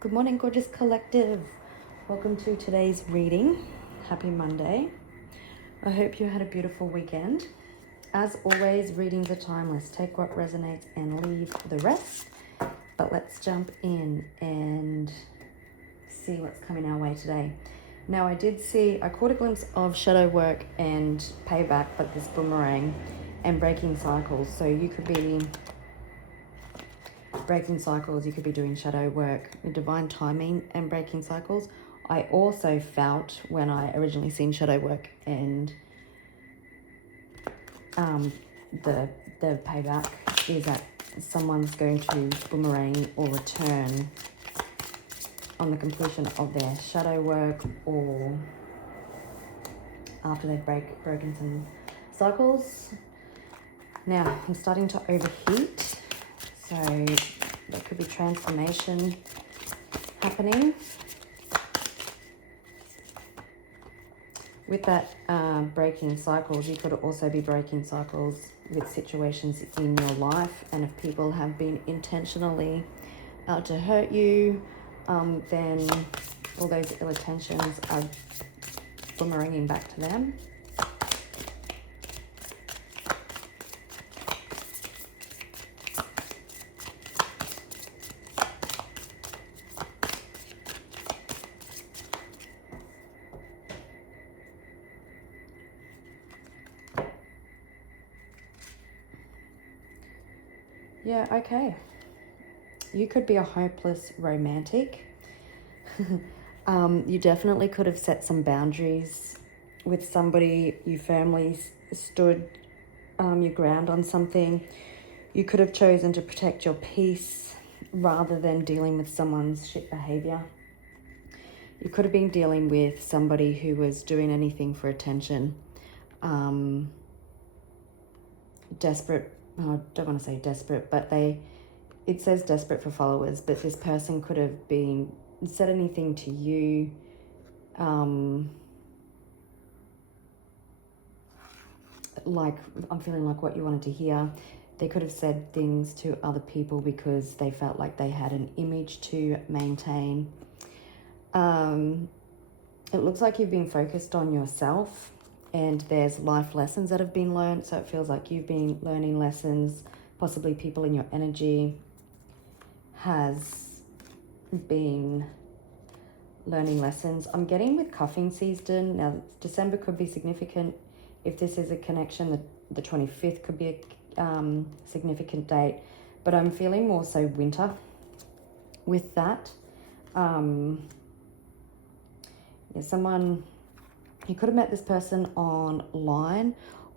Good morning, gorgeous collective. Welcome to today's reading. Happy Monday. I hope you had a beautiful weekend. As always, readings are timeless. Take what resonates and leave the rest. But let's jump in and see what's coming our way today. Now, I caught a glimpse of shadow work and payback, but this boomerang and breaking cycles. So you could be breaking cycles, you could be doing shadow work, divine timing and breaking cycles. I also felt when I originally seen shadow work and the payback is that someone's going to boomerang or return on the completion of their shadow work or after they've broken some cycles. Now I'm starting to overheat, so there could be transformation happening. With that breaking cycles, you could also be breaking cycles with situations in your life, and if people have been intentionally out to hurt you, then all those ill intentions are boomeranging back to them. Yeah, okay. You could be a hopeless romantic. You definitely could have set some boundaries with somebody. You firmly stood your ground on something. You could have chosen to protect your peace rather than dealing with someone's shit behavior. You could have been dealing with somebody who was doing anything for attention. Desperate. I don't want to say desperate, but it says desperate for followers, but this person could have been said anything to you, like I'm feeling like what you wanted to hear. They could have said things to other people because they felt like they had an image to maintain. It looks like you've been focused on yourself, and there's life lessons that have been learned. So it feels like you've been learning lessons. Possibly people in your energy has been learning lessons. I'm getting with cuffing season. Now, December could be significant. If this is a connection, the 25th could be a significant date. But I'm feeling more so winter with that. Someone, you could have met this person online,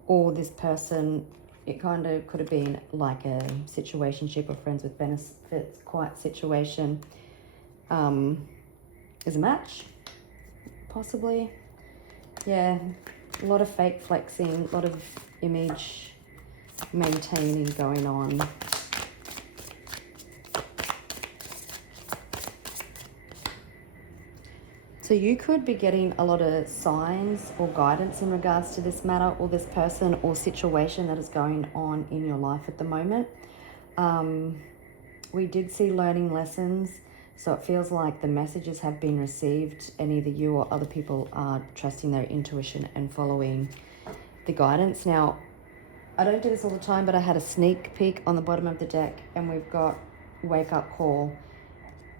or this person, it kind of could have been like a situationship or friends with benefits quite situation. Is a match, possibly. Yeah, a lot of fake flexing, a lot of image maintaining going on. So you could be getting a lot of signs or guidance in regards to this matter or this person or situation that is going on in your life at the moment. We did see learning lessons, so it feels like the messages have been received and either you or other people are trusting their intuition and following the guidance. Now, I don't do this all the time, but I had a sneak peek on the bottom of the deck and we've got wake up call.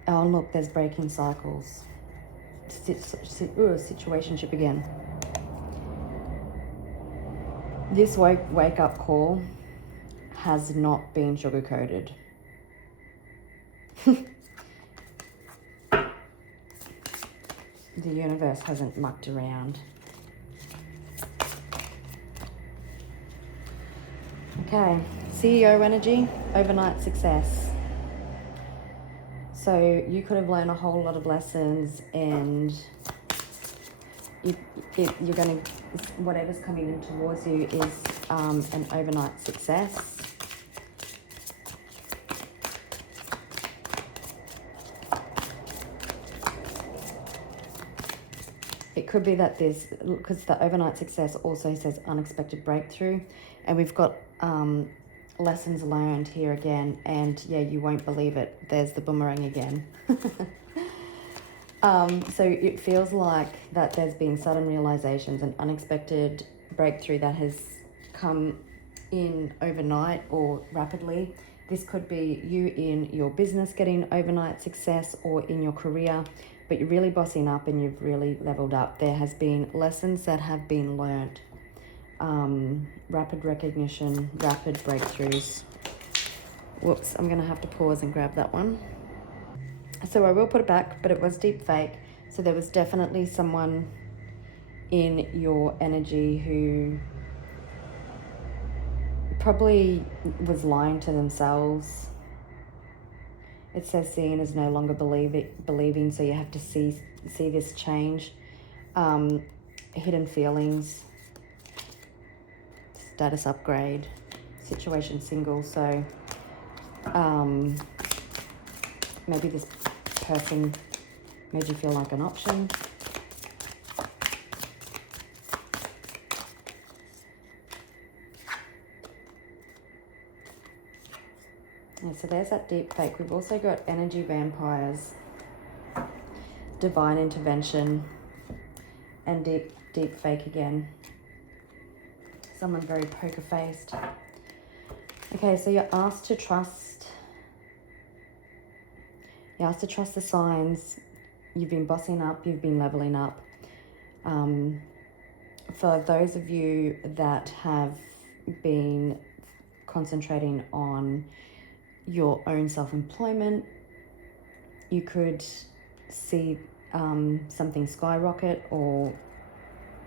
Oh, look, there's breaking cycles. Situationship again. This wake up call has not been sugar-coated. The universe hasn't mucked around. Okay, CEO energy, overnight success. So you could have learned a whole lot of lessons, and you're going to, whatever's coming in towards you is an overnight success. It could be that there's, because the overnight success also says unexpected breakthrough, and we've got lessons learned here again, and yeah, you won't believe it. There's the boomerang again. So it feels like that there's been sudden realizations and unexpected breakthrough that has come in overnight or rapidly. This could be you in your business getting overnight success, or in your career, but you're really bossing up and you've really leveled up. There has been lessons that have been learned. Rapid recognition, rapid breakthroughs. Whoops, I'm going to have to pause and grab that one. So I will put it back, but it was deep fake. So there was definitely someone in your energy who probably was lying to themselves. It says seeing is no longer believing, so you have to see this change. Hidden feelings, status upgrade, situation single. So maybe this person made you feel like an option. Yeah, so there's that deep fake. We've also got energy vampires, divine intervention, and deep fake again. Someone very poker faced. Okay, so you're asked to trust. You're asked to trust the signs. You've been bossing up, you've been leveling up. For those of you that have been concentrating on your own self-employment, you could see something skyrocket or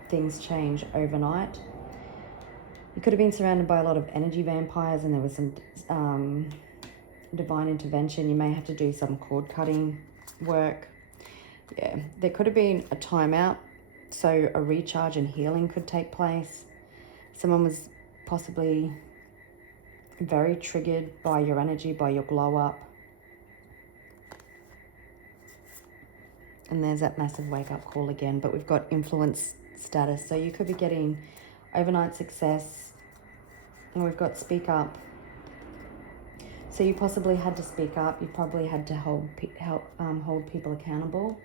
things change overnight. You could have been surrounded by a lot of energy vampires, and there was some divine intervention. You may have to do some cord cutting work. Yeah, there could have been a timeout, so a recharge and healing could take place. Someone was possibly very triggered by your energy, by your glow up. And there's that massive wake up call again, but we've got influence status. So you could be getting overnight success, and we've got speak up. So you possibly had to speak up. You probably had to hold people accountable.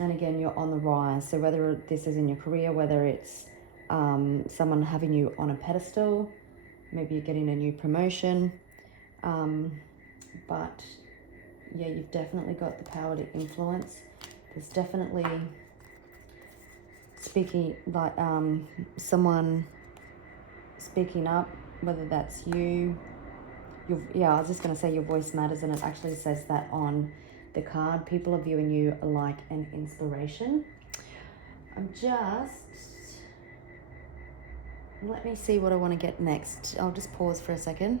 And again, you're on the rise. So whether this is in your career, whether it's someone having you on a pedestal, maybe you're getting a new promotion. But yeah, you've definitely got the power to influence. There's definitely speaking, like someone speaking up, whether that's you. I was just going to say your voice matters, and it actually says that on the card. People are viewing you like an inspiration. Let me see what I want to get next. I'll just pause for a second.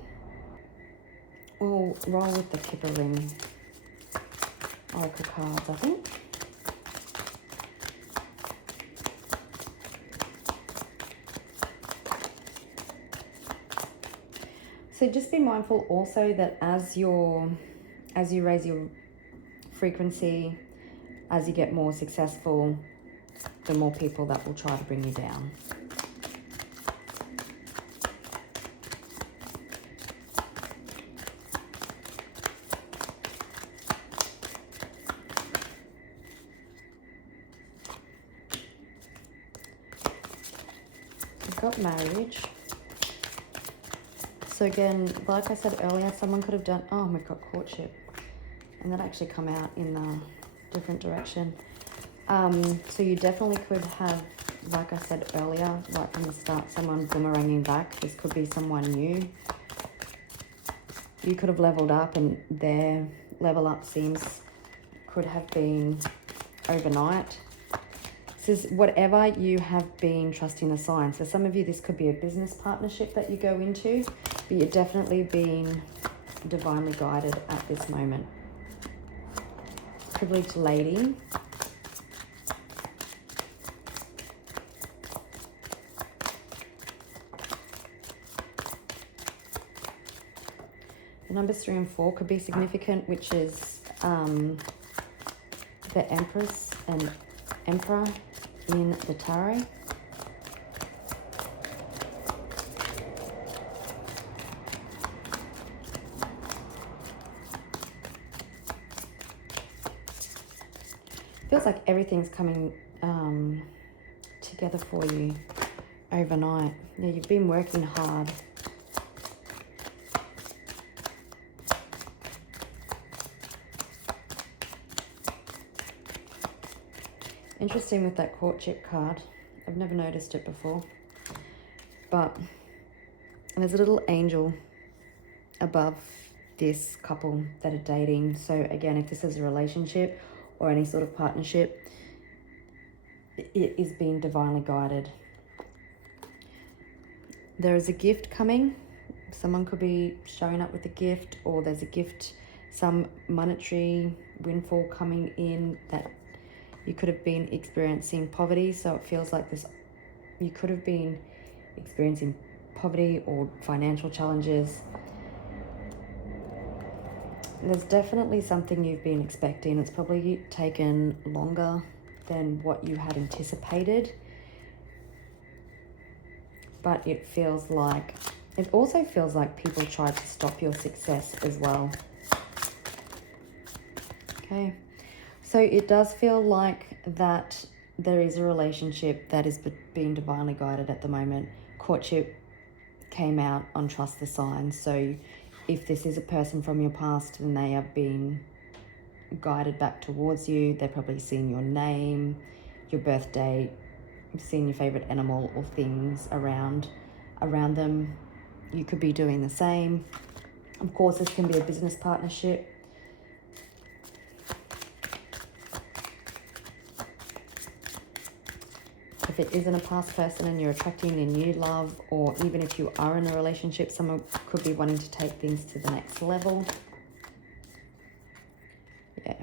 We'll roll with the Kipper Ring Oracle cards, I think. So just be mindful also that as you raise your frequency, as you get more successful, the more people that will try to bring you down. We've got marriage. So again, like I said earlier, someone could have done, we've got courtship. And that actually come out in a different direction. So you definitely could have, like I said earlier, right from the start, someone boomeranging back. This could be someone new. You could have leveled up, and their level up could have been overnight. This is whatever you have been trusting the signs. So some of you, this could be a business partnership that you go into, but you're definitely being divinely guided at this moment. Privileged lady. The numbers 3 and 4 could be significant, which is the Empress and Emperor in the tarot. feels like everything's coming together for you overnight. Yeah, you've been working hard. Interesting with that courtship card. I've never noticed it before. But there's a little angel above this couple that are dating. So again, if this is a relationship or any sort of partnership, it is being divinely guided. There is a gift coming. Someone could be showing up with a gift, or there's a gift, some monetary windfall coming in. That you could have been experiencing poverty, so it feels like this, you could have been experiencing poverty or financial challenges. There's definitely something you've been expecting. It's probably taken longer than what you had anticipated. But it also feels like people tried to stop your success as well. Okay. So it does feel like that there is a relationship that is being divinely guided at the moment. Courtship came out on Trust the Signs. So if this is a person from your past and they have been guided back towards you, they've probably seen your name, your birth date, seen your favorite animal or things around them. You could be doing the same. Of course, this can be a business partnership. If it isn't a past person and you're attracting a new love, or even if you are in a relationship, someone could be wanting to take things to the next level. Yeah.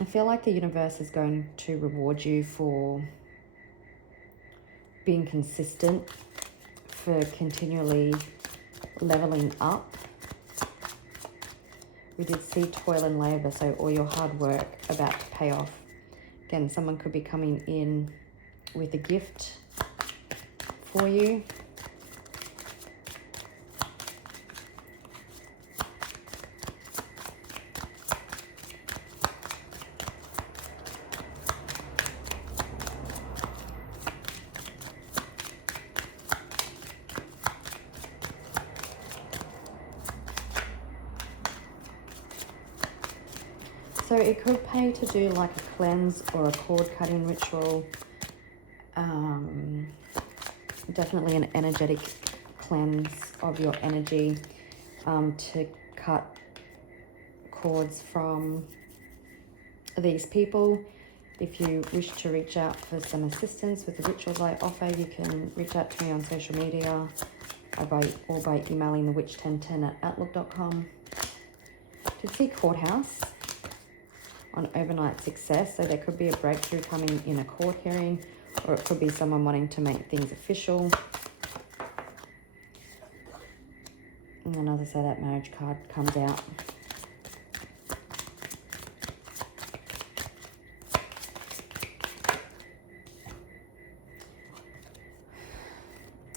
I feel like the universe is going to reward you for being consistent, for continually leveling up. We did see toil and labor, so all your hard work about to pay off. Again, someone could be coming in with a gift for you. So it could pay to do like a cleanse or a cord cutting ritual. Definitely an energetic cleanse of your energy, to cut cords from these people. If you wish to reach out for some assistance with the rituals I offer, you can reach out to me on social media or by emailing thewitch1010@outlook.com. To see courthouse on overnight success, so there could be a breakthrough coming in a court hearing, or it could be someone wanting to make things official. And then, as I say, that marriage card comes out.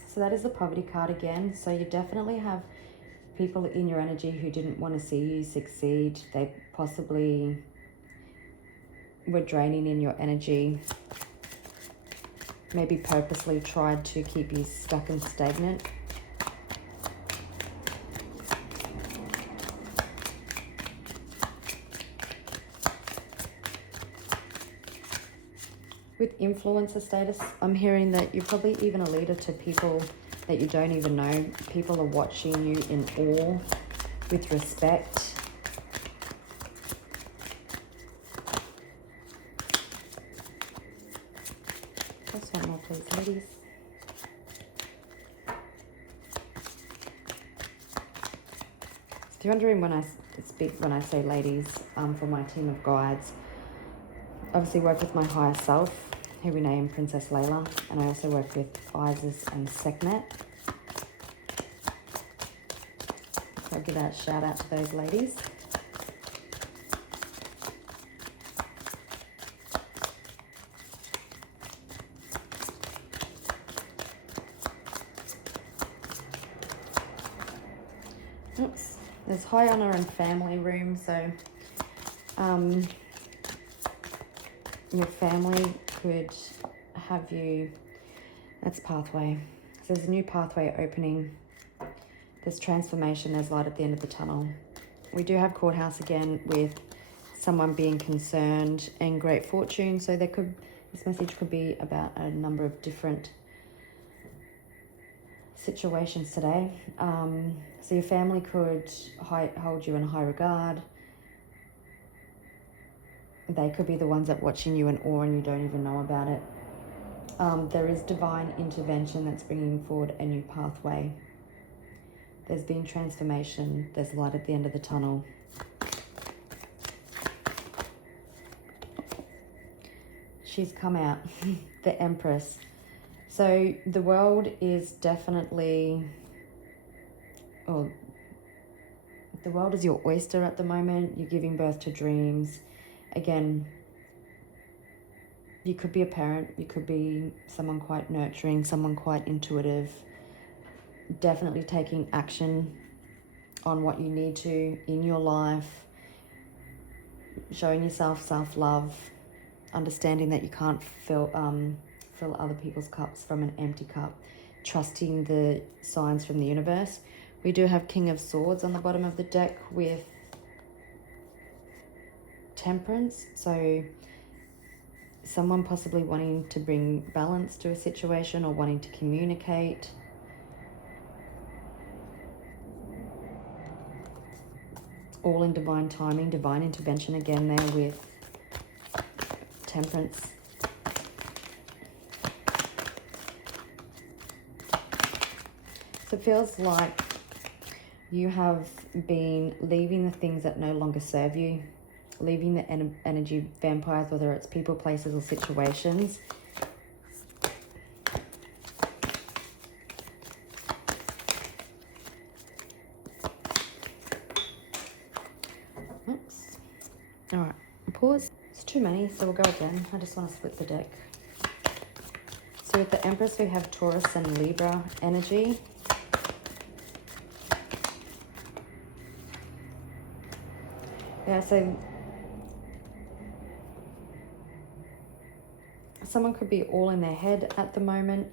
So that is the poverty card again. So you definitely have people in your energy who didn't want to see you succeed. They possibly were draining in your energy, maybe purposely tried to keep you stuck and stagnant. With influencer status, I'm hearing that you're probably even a leader to people that you don't even know. People are watching you in awe, with respect. Just one more, please, ladies. If you're wondering when I say ladies, for my team of guides, obviously work with my higher self, who we name Princess Layla, and I also work with Isis and Sekhmet. So I'll give that shout out to those ladies. Oops. There's high honor and family room, so Your family could have you, that's pathway. So there's a new pathway opening. There's transformation, there's light at the end of the tunnel. We do have courthouse again with someone being concerned and great fortune. So this message could be about a number of different situations today. So your family could hold you in high regard. They could be the ones that watching you in awe and you don't even know about it. There is divine intervention that's bringing forward a new pathway. There's been transformation. There's light at the end of the tunnel. She's come out, the Empress. So the world is definitely, the world is your oyster at the moment. You're giving birth to dreams. Again, you could be a parent. You could be someone quite nurturing, someone quite intuitive. Definitely taking action on what you need to in your life. Showing yourself self-love. Understanding that you can't fill other people's cups from an empty cup. Trusting the signs from the universe. We do have King of Swords on the bottom of the deck with Temperance. So someone possibly wanting to bring balance to a situation or wanting to communicate. All in divine timing, divine intervention again there with Temperance. So it feels like you have been leaving the things that no longer serve you, leaving the energy vampires, whether it's people, places, or situations. Oops. All right, pause. It's too many, so we'll go again. I just want to split the deck. So with the Empress, we have Taurus and Libra energy. Yeah, so someone could be all in their head at the moment,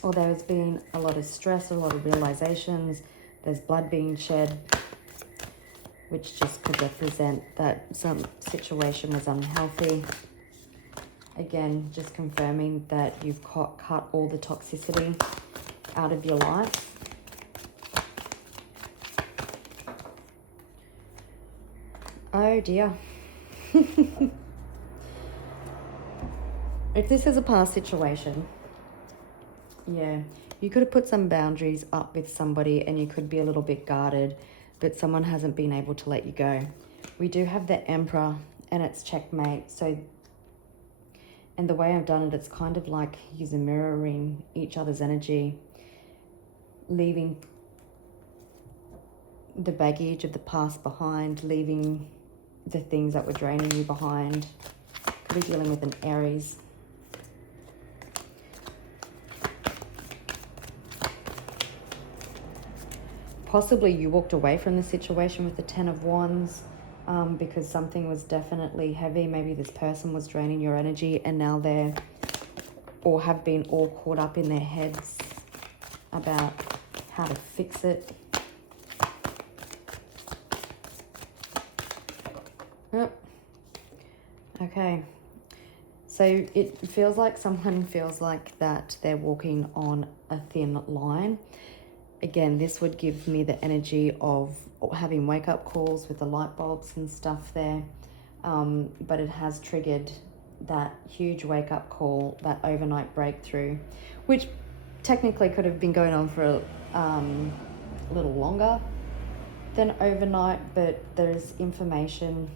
or there's been a lot of stress, a lot of realizations. There's blood being shed, which just could represent that some situation was unhealthy. Again, just confirming that you've cut all the toxicity out of your life. Oh dear. If this is a past situation, yeah, you could have put some boundaries up with somebody and you could be a little bit guarded, but someone hasn't been able to let you go. We do have the Emperor and it's checkmate. So, and the way I've done it, it's kind of like you're mirroring each other's energy, leaving the baggage of the past behind, leaving the things that were draining you behind. Could be dealing with an Aries. Possibly you walked away from the situation with the Ten of Wands because something was definitely heavy. Maybe this person was draining your energy and now they're, or have been all caught up in their heads about how to fix it. Yep. Okay. So it feels like someone feels like that they're walking on a thin line. Again, this would give me the energy of having wake-up calls with the light bulbs and stuff there. But it has triggered that huge wake-up call, that overnight breakthrough, which technically could have been going on for a little longer than overnight, but there's information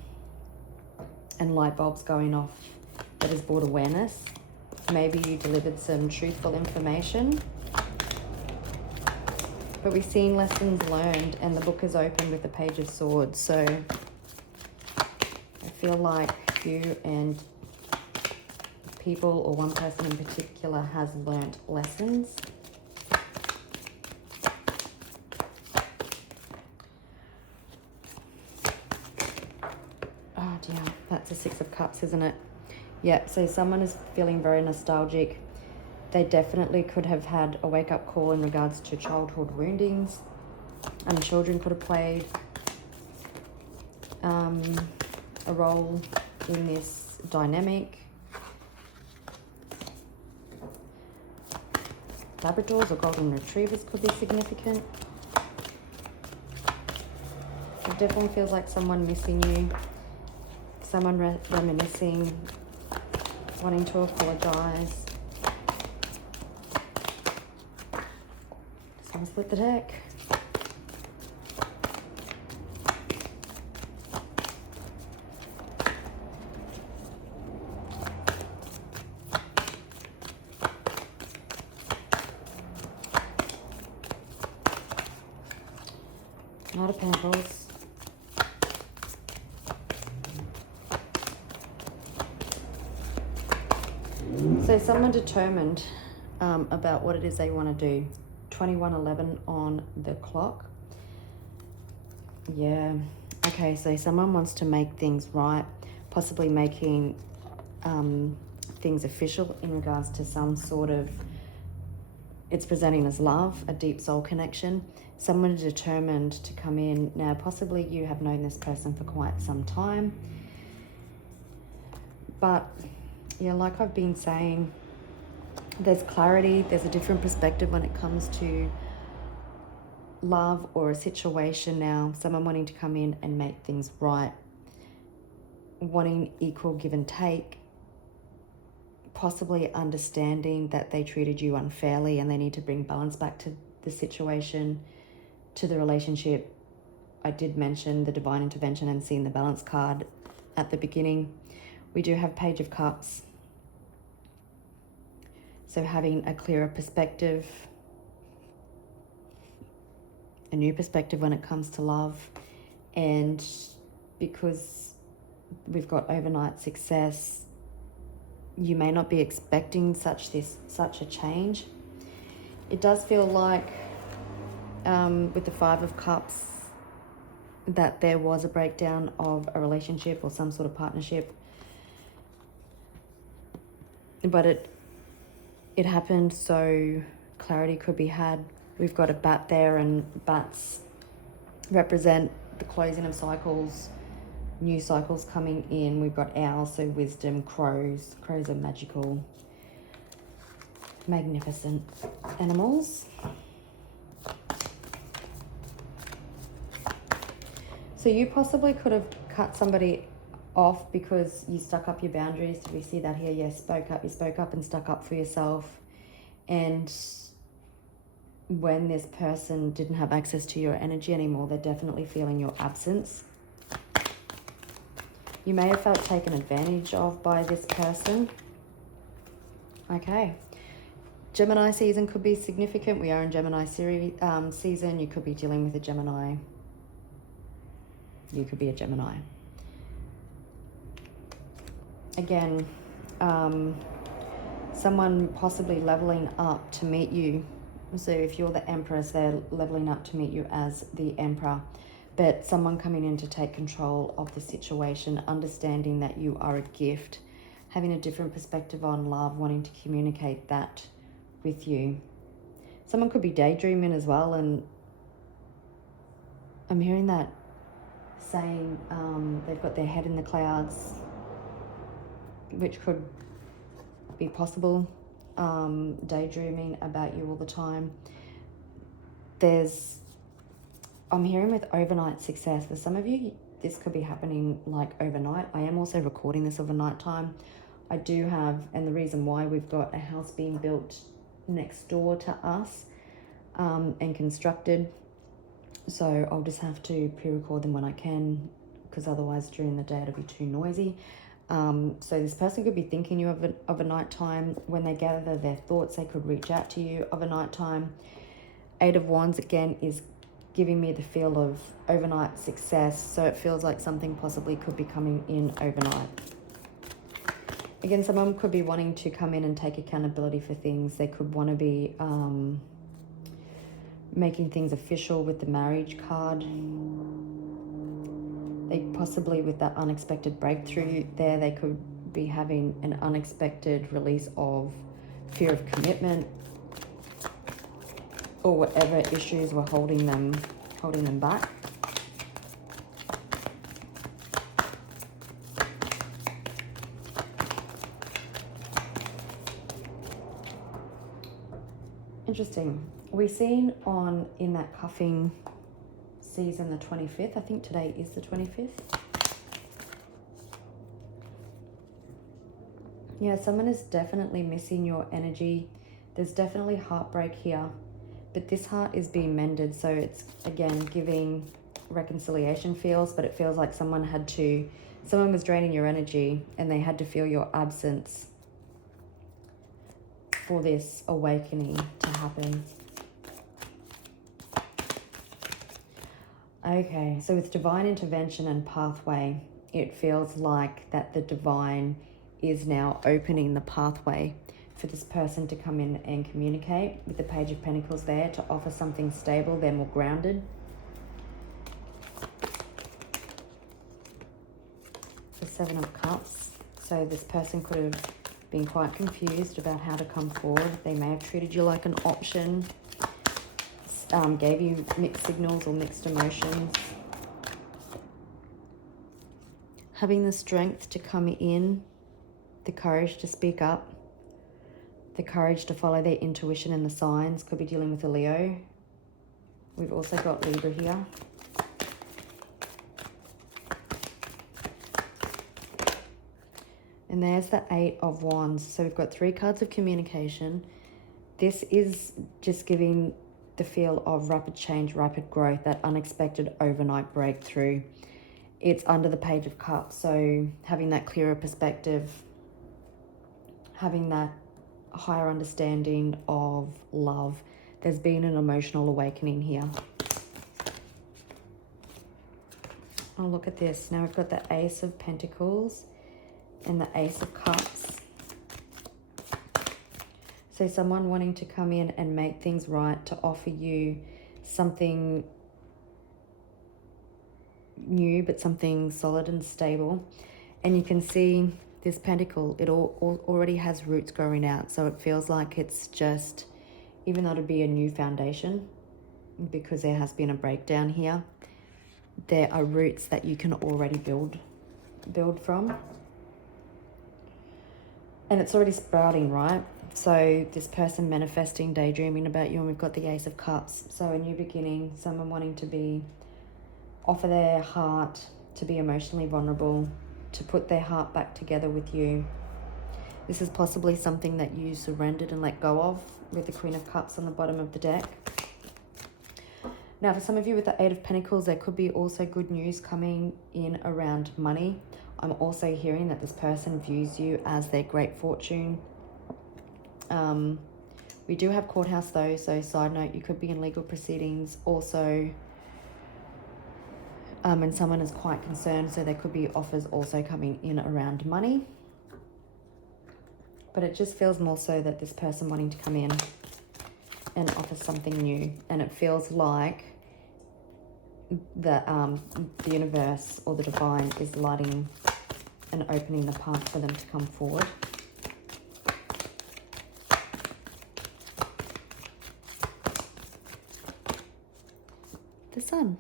and light bulbs going off that has brought awareness. Maybe you delivered some truthful information. But we've seen lessons learned and the book is open with the Page of Swords. So I feel like you and people or one person in particular has learnt lessons. Oh dear, that's a Six of Cups, isn't it? Yeah, so someone is feeling very nostalgic. They definitely could have had a wake-up call in regards to childhood woundings, and children could have played a role in this dynamic. Labradors or golden retrievers could be significant. It definitely feels like someone missing you, someone reminiscing, wanting to apologize. Just want to split the deck. Knight of Pentacles. So someone determined about what it is they want to do. 21:11 on the clock. Yeah. Okay, so someone wants to make things right, possibly making things official in regards to some sort of, it's presenting as love, a deep soul connection. Someone determined to come in. Now, possibly you have known this person for quite some time. But, yeah, like I've been saying, there's clarity. There's a different perspective when it comes to love or a situation now. Someone wanting to come in and make things right. Wanting equal give and take. Possibly understanding that they treated you unfairly and they need to bring balance back to the situation, to the relationship. I did mention the divine intervention and seeing the balance card at the beginning. We do have Page of Cups. So having a clearer perspective, a new perspective when it comes to love. And because we've got overnight success, you may not be expecting such a change. It does feel like with the Five of Cups that there was a breakdown of a relationship or some sort of partnership, but it happened, so clarity could be had. We've got a bat there, and bats represent the closing of cycles, new cycles coming in. We've got owls, so wisdom. Crows are magical, magnificent animals. So you possibly could have cut somebody off because you stuck up your boundaries. Did we see that here? Yes, you spoke up and stuck up for yourself. And when this person didn't have access to your energy anymore, they're definitely feeling your absence. You may have felt taken advantage of by this person. Okay. Gemini season could be significant. We are in Gemini season. You could be dealing with a Gemini. You could be a Gemini. Again, someone possibly leveling up to meet you. So if you're the Empress, they're leveling up to meet you as the Emperor. But someone coming in to take control of the situation, understanding that you are a gift, having a different perspective on love, wanting to communicate that with you. Someone could be daydreaming as well, and I'm hearing that saying they've got their head in the clouds, which could be possible. Daydreaming about you all the time. I'm hearing with overnight success. For some of you, this could be happening like overnight. I am also recording this overnight time. I do have, and the reason why, we've got a house being built next door to us and constructed. So I'll just have to pre-record them when I can, because otherwise during the day it'll be too noisy. So this person could be thinking you of a night time. When they gather their thoughts, they could reach out to you of a night time. Eight of Wands again is giving me the feel of overnight success. So it feels like something possibly could be coming in overnight. Again, someone could be wanting to come in and take accountability for things. They could want to be making things official with the marriage card. They possibly, with that unexpected breakthrough there, they could be having an unexpected release of fear of commitment, or whatever issues were holding them back. Interesting. We're seen in that cuffing season the 25th. I think today is the 25th. Yeah, someone is definitely missing your energy. There's definitely heartbreak here, but this heart is being mended. So it's, again, giving reconciliation feels, but it feels like someone was draining your energy and they had to feel your absence for this awakening to happen. Okay, so with divine intervention and pathway, it feels like that the divine is now opening the pathway for this person to come in and communicate, with the Page of Pentacles there, to offer something stable. They're more grounded. The Seven of Cups. So this person could have been quite confused about how to come forward. They may have treated you like an option, gave you mixed signals or mixed emotions. Having the strength to come in, the courage to speak up, the courage to follow their intuition and the signs. Could be dealing with a Leo. We've also got Libra here. And there's the Eight of Wands. So we've got 3 cards of communication. This is just giving the feel of rapid change, rapid growth, that unexpected overnight breakthrough. It's under the Page of Cups. So having that clearer perspective, having that higher understanding of love. There's been an emotional awakening here. Oh, look at this. Now we've got the Ace of Pentacles and the Ace of Cups. So someone wanting to come in and make things right, to offer you something new, but something solid and stable. And you can see this pentacle, it already has roots growing out. So it feels like it's just, even though it'd be a new foundation, because there has been a breakdown here, there are roots that you can already build from. And it's already sprouting, right? So this person manifesting, daydreaming about you, and we've got the Ace of Cups. So a new beginning, someone wanting to offer their heart, to be emotionally vulnerable, to put their heart back together with you. This is possibly something that you surrendered and let go of, with the Queen of Cups on the bottom of the deck. Now, for some of you with the Eight of Pentacles, there could be also good news coming in around money. I'm also hearing that this person views you as their great fortune. We do have courthouse though, so side note, you could be in legal proceedings also. And someone is quite concerned, so there could be offers also coming in around money. But it just feels more so that this person wanting to come in and offer something new. And it feels like the universe or the divine is lighting and opening the path for them to come forward. The Sun.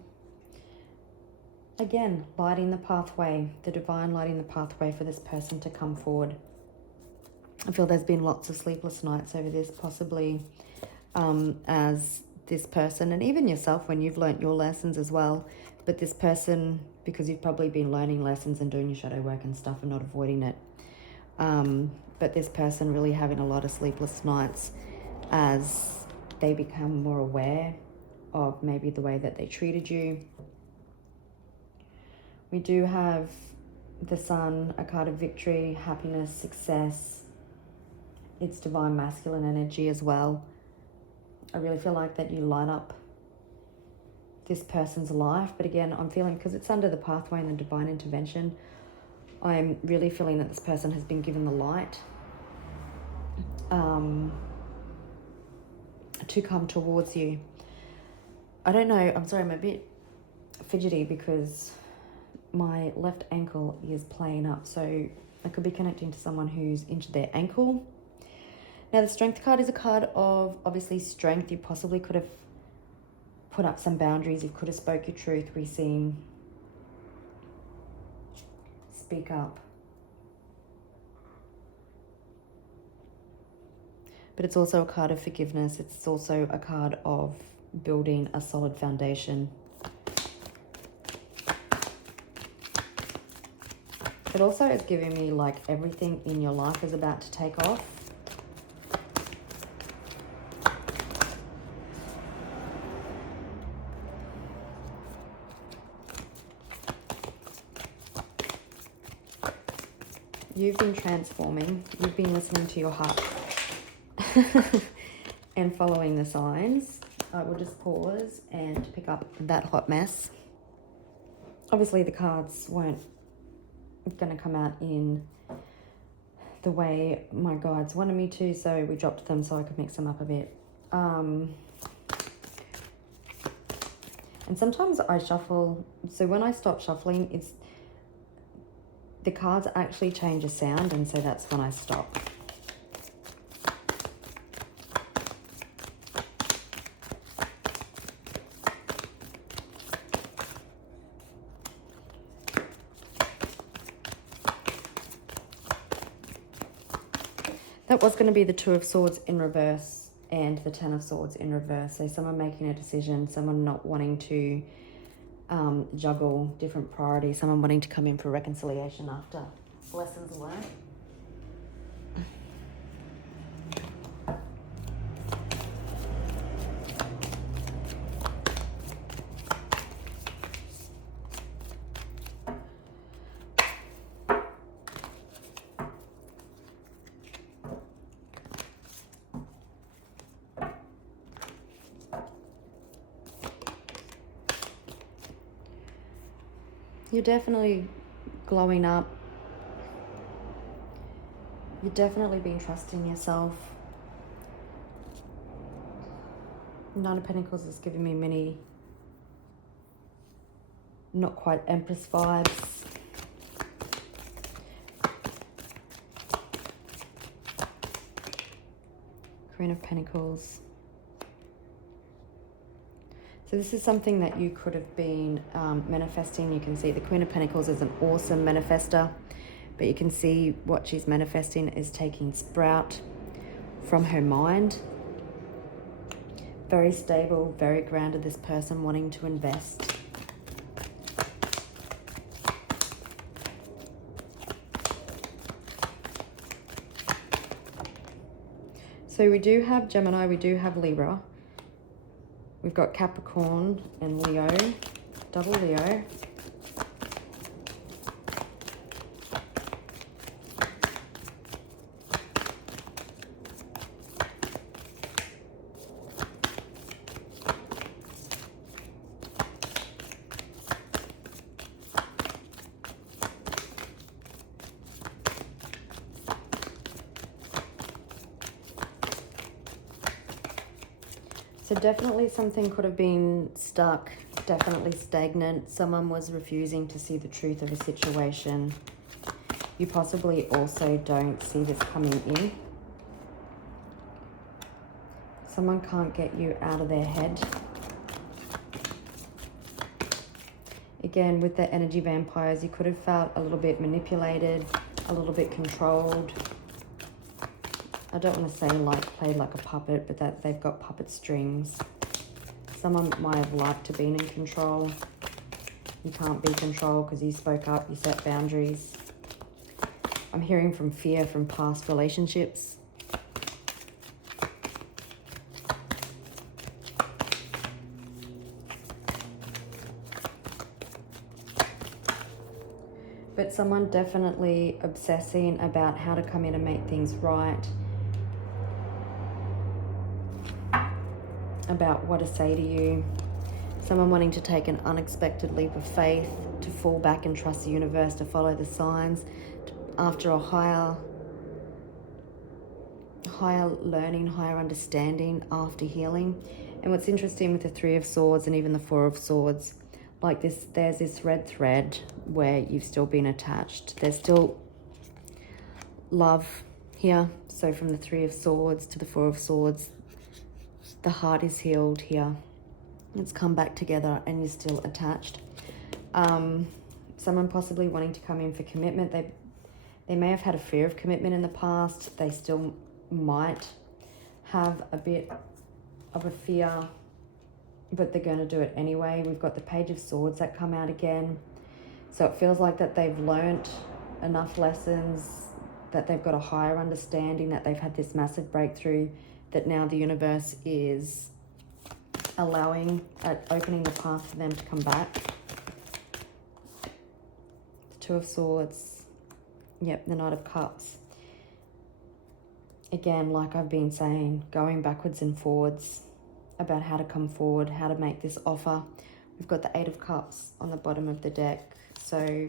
Again, lighting the pathway, the divine lighting the pathway for this person to come forward. I feel there's been lots of sleepless nights over this, possibly as this person, and even yourself when you've learnt your lessons as well, but this person, because you've probably been learning lessons and doing your shadow work and stuff and not avoiding it. But this person really having a lot of sleepless nights as they become more aware of maybe the way that they treated you. We do have the Sun, a card of victory, happiness, success. It's divine masculine energy as well. I really feel like that you light up this person's life. But again, I'm feeling, because it's under the pathway and the divine intervention, I'm really feeling that this person has been given the light to come towards you. I don't know, I'm sorry, I'm a bit fidgety because my left ankle is playing up. So I could be connecting to someone who's injured their ankle. Now, the Strength card is a card of, obviously, strength. You possibly could have put up some boundaries. You could have spoke your truth. We've seen speak up. But it's also a card of forgiveness. It's also a card of building a solid foundation. It also is giving me like everything in your life is about to take off. You've been transforming. You've been listening to your heart and following the signs. I will just pause and pick up that hot mess. Obviously, the cards weren't going to come out in the way my guides wanted me to, so we dropped them so I could mix them up a bit. And sometimes I shuffle. So when I stop shuffling, it's the cards actually change a sound, and so that's when I stop. That was going to be the Two of Swords in reverse and the Ten of Swords in reverse. So someone making a decision, someone not wanting to juggle different priorities, someone wanting to come in for reconciliation after lessons learned. You're definitely glowing up. You've definitely been trusting yourself. Nine of Pentacles is giving me many, not quite Empress vibes. Queen of Pentacles. So this is something that you could have been manifesting. You can see the Queen of Pentacles is an awesome manifester, but you can see what she's manifesting is taking sprout from her mind. Very stable, very grounded, this person wanting to invest. So we do have Gemini, we do have Libra. We've got Capricorn and Leo, double Leo. So definitely something could have been stuck, definitely stagnant. Someone was refusing to see the truth of a situation. You possibly also don't see this coming in. Someone can't get you out of their head. Again, with the energy vampires, you could have felt a little bit manipulated, a little bit controlled. I don't want to say like played like a puppet, but that they've got puppet strings. Someone might have liked to be in control. You can't be controlled because you spoke up, you set boundaries. I'm hearing from fear from past relationships. But someone definitely obsessing about how to come in and make things right. About what to say to you. Someone wanting to take an unexpected leap of faith, to fall back and trust the universe, to follow the signs, after a higher learning, higher understanding, after healing. And what's interesting with the Three of Swords and even the Four of Swords, like this, there's this red thread where you've still been attached. There's still love here. So from the Three of Swords to the Four of Swords, the heart is healed here. It's come back together and you're still attached. Someone possibly wanting to come in for commitment. They may have had a fear of commitment in the past. They still might have a bit of a fear, but they're going to do it anyway. We've got the Page of Swords that come out again. So it feels like that they've learnt enough lessons, that they've got a higher understanding, that they've had this massive breakthrough, that now the universe is allowing, opening the path for them to come back. The Two of Swords. Yep, the Knight of Cups. Again, like I've been saying, going backwards and forwards about how to come forward, how to make this offer. We've got the Eight of Cups on the bottom of the deck. So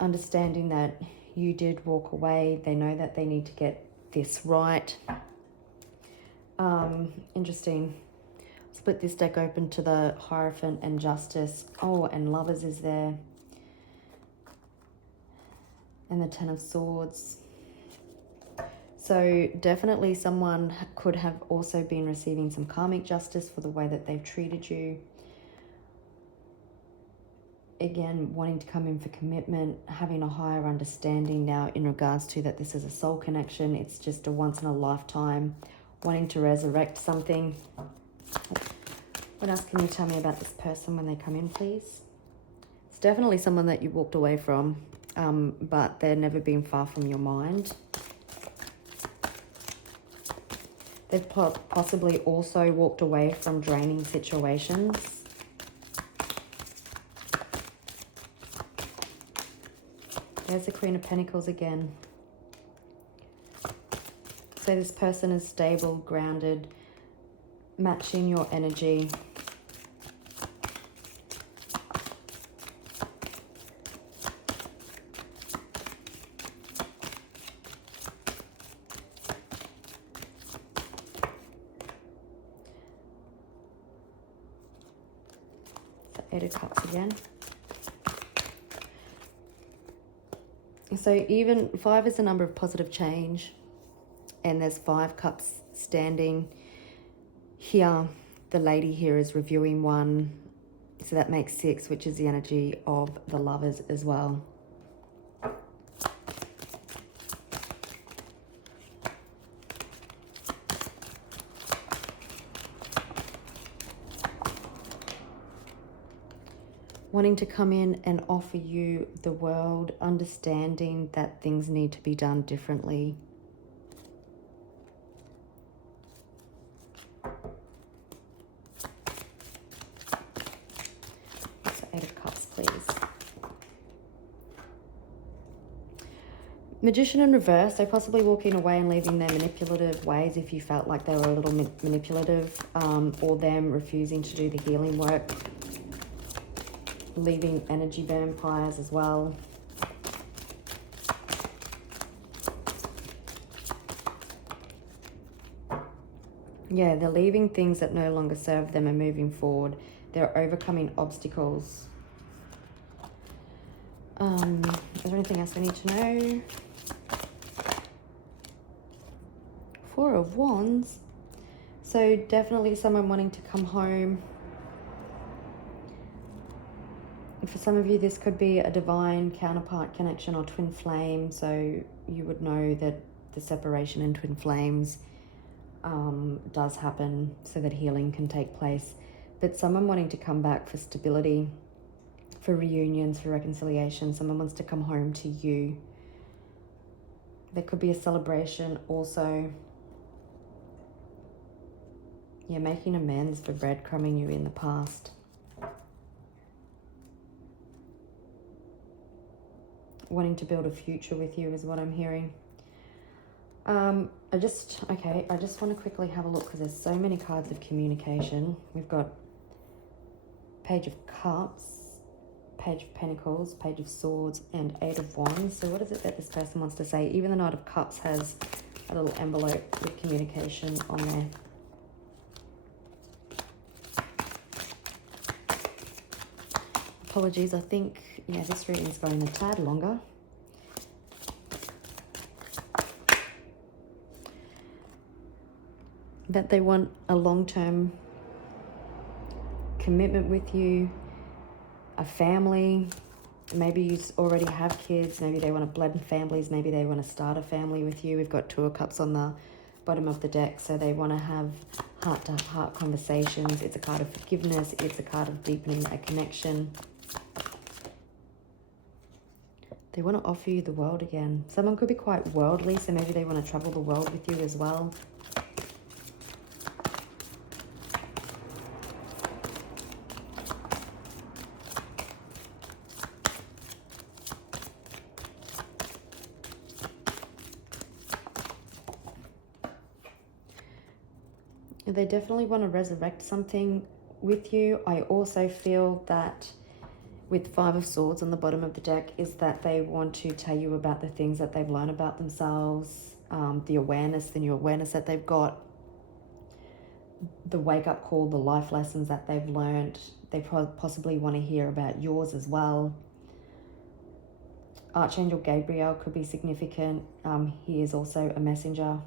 understanding that you did walk away. They know that they need to get this right. Interesting. Split this deck open to the Hierophant and Justice. Oh, and Lovers is there. And the Ten of Swords. So definitely someone could have also been receiving some karmic justice for the way that they've treated you. Again, wanting to come in for commitment, having a higher understanding now in regards to that this is a soul connection. It's just a once in a lifetime, wanting to resurrect something. What else can you tell me about this person when they come in, please? It's definitely someone that you walked away from, but they've never been far from your mind. They've possibly also walked away from draining situations. There's the Queen of Pentacles again. So this person is stable, grounded, matching your energy. Eight of Cups again. So even 5 is the number of positive change, and there's 5 cups standing here. The lady here is reviewing 1, so that makes 6, which is the energy of the Lovers as well. Wanting to come in and offer you the world, understanding that things need to be done differently. So 8 of Cups, please. Magician in reverse, so possibly walking away and leaving their manipulative ways if you felt like they were a little manipulative, or them refusing to do the healing work. Leaving energy vampires as well. Yeah, they're leaving things that no longer serve them and moving forward. They're overcoming obstacles. Is there anything else we need to know? 4 of Wands. So definitely someone wanting to come home. For some of you, this could be a divine counterpart connection or twin flame. So you would know that the separation in twin flames does happen so that healing can take place. But someone wanting to come back for stability, for reunions, for reconciliation. Someone wants to come home to you. There could be a celebration also. Yeah, making amends for breadcrumbing you in the past. Wanting to build a future with you is what I'm hearing. I just want to quickly have a look because there's so many cards of communication. We've got Page of Cups, Page of Pentacles, Page of Swords, and 8 of Wands. So what is it that this person wants to say? Even the Knight of Cups has a little envelope with communication on there. Apologies, I think, yeah, this reading is going a tad longer. That they want a long-term commitment with you, a family. Maybe you already have kids. Maybe they want to blend families. Maybe they want to start a family with you. We've got Two of Cups on the bottom of the deck. So they want to have heart-to-heart conversations. It's a card of forgiveness. It's a card of deepening a connection. They want to offer you the world again. Someone could be quite worldly, so maybe they want to travel the world with you as well. They definitely want to resurrect something with you. I also feel that with Five of Swords on the bottom of the deck is that they want to tell you about the things that they've learned about themselves, the new awareness that they've got, the wake-up call, the life lessons that they've learned. They possibly want to hear about yours as well. Archangel Gabriel could be significant. He is also a messenger.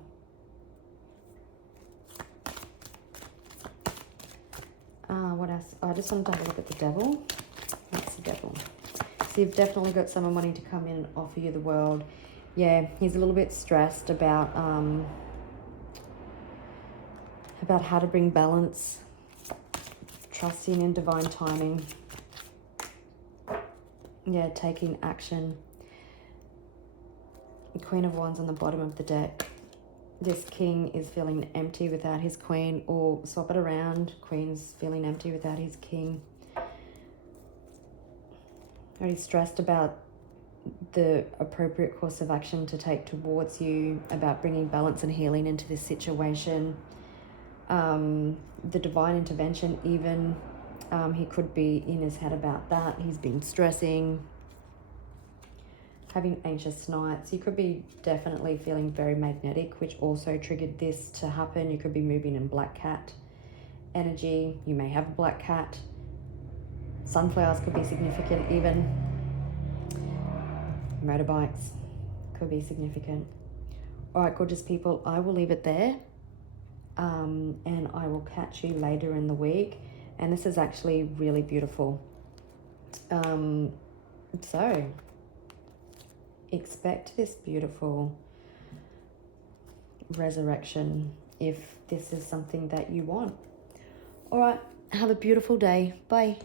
What else? I just wanted to have a look at the devil. That's the devil. So you've definitely got someone wanting to come in and offer you the world. Yeah, he's a little bit stressed about how to bring balance, trusting in divine timing. Yeah, taking action. The Queen of Wands on the bottom of the deck. This king is feeling empty without his queen, or swap it around. Queen's feeling empty without his king. Or he's stressed about the appropriate course of action to take towards you, about bringing balance and healing into this situation. The divine intervention even, he could be in his head about that. He's been stressing, having anxious nights. You could be definitely feeling very magnetic, which also triggered this to happen. You could be moving in black cat energy. You may have a black cat. Sunflowers could be significant even. Motorbikes could be significant. All right, gorgeous people, I will leave it there. And I will catch you later in the week. And this is actually really beautiful. So expect this beautiful resurrection if this is something that you want. All right, have a beautiful day. Bye.